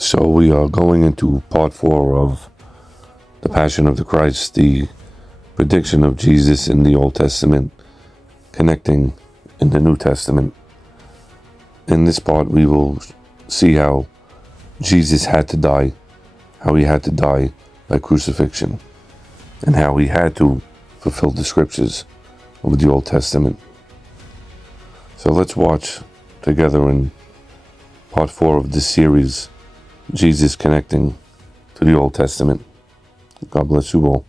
So we are going into part 4 of the Passion of the Christ, the prediction of Jesus in the Old Testament, connecting in the New Testament. In this part, we will see how Jesus had to die, how he had to die by crucifixion, and how he had to fulfill the scriptures of the Old Testament. So let's watch together in part 4 of this series, Jesus connecting to the Old Testament. God bless you all.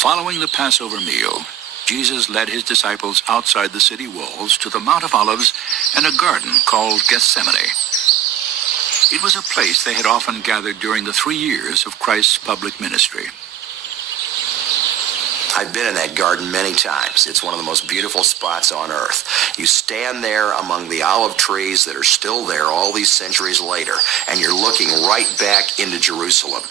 Following the Passover meal, Jesus led his disciples outside the city walls to the Mount of Olives and a garden called Gethsemane. It was a place they had often gathered during the 3 years of Christ's public ministry. I've been in that garden many times. It's one of the most beautiful spots on earth. You stand there among the olive trees that are still there all these centuries later, and you're looking right back into Jerusalem.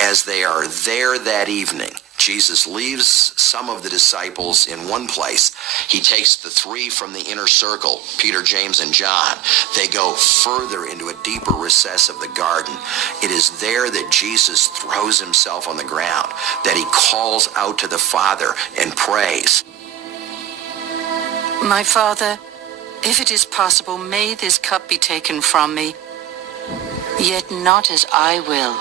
As they are there that evening, Jesus leaves some of the disciples in one place. He takes the 3 from the inner circle, Peter, James, and John. They go further into a deeper recess of the garden. It is there that Jesus throws himself on the ground, that he calls out to the Father and prays. My Father, if it is possible, may this cup be taken from me. Yet not as I will,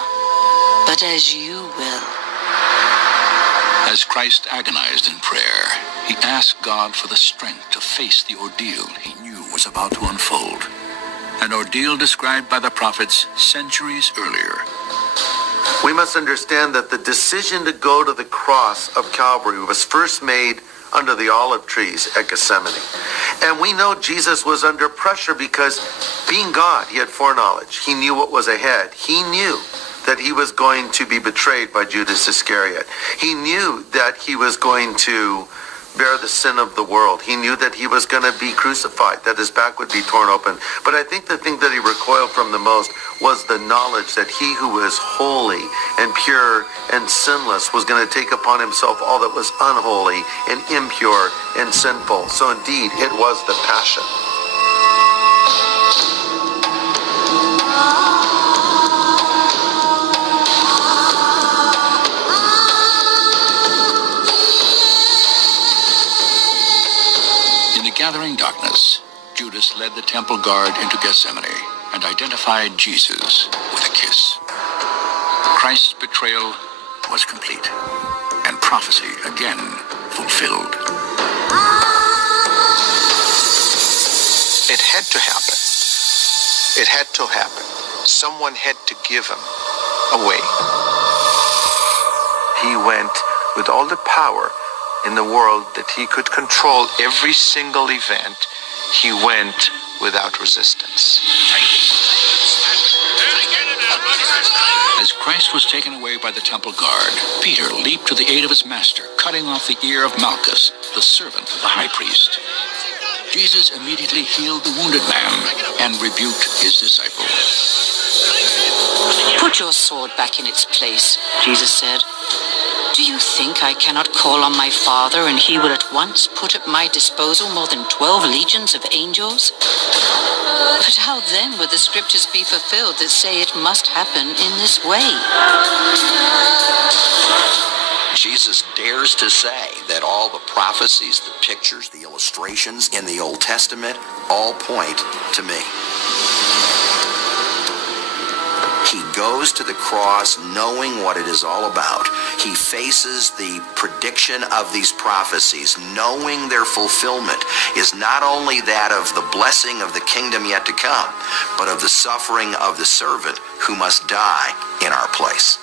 but as you will. As Christ agonized in prayer, he asked God for the strength to face the ordeal he knew was about to unfold, an ordeal described by the prophets centuries earlier. We must understand that the decision to go to the cross of Calvary was first made under the olive trees at Gethsemane. And we know Jesus was under pressure because, being God, he had foreknowledge. He knew what was ahead. He knew that he was going to be betrayed by Judas Iscariot. He knew that he was going to bear the sin of the world. He knew that he was going to be crucified, that his back would be torn open. But I think the thing that he recoiled from the most was the knowledge that he who was holy and pure and sinless was going to take upon himself all that was unholy and impure and sinful. So indeed, it was the passion. Gathering darkness, Judas led the temple guard into Gethsemane and identified Jesus with a kiss. Christ's betrayal was complete, and prophecy again fulfilled. It had to happen. It had to happen. Someone had to give him away. He went with all the power in the world that he could control every single event. He went without resistance. As Christ was taken away by the temple guard, Peter leaped to the aid of his master, cutting off the ear of Malchus, the servant of the high priest. Jesus immediately healed the wounded man and rebuked his disciple. Put your sword back in its place, Jesus said. Do you think I cannot call on my Father and he will at once put at my disposal more than 12 legions of angels? But how then would the scriptures be fulfilled that say it must happen in this way? Jesus dares to say that all the prophecies, the pictures, the illustrations in the Old Testament all point to me. He goes to the cross knowing what it is all about. He faces the prediction of these prophecies, knowing their fulfillment is not only that of the blessing of the kingdom yet to come, but of the suffering of the servant who must die in our place.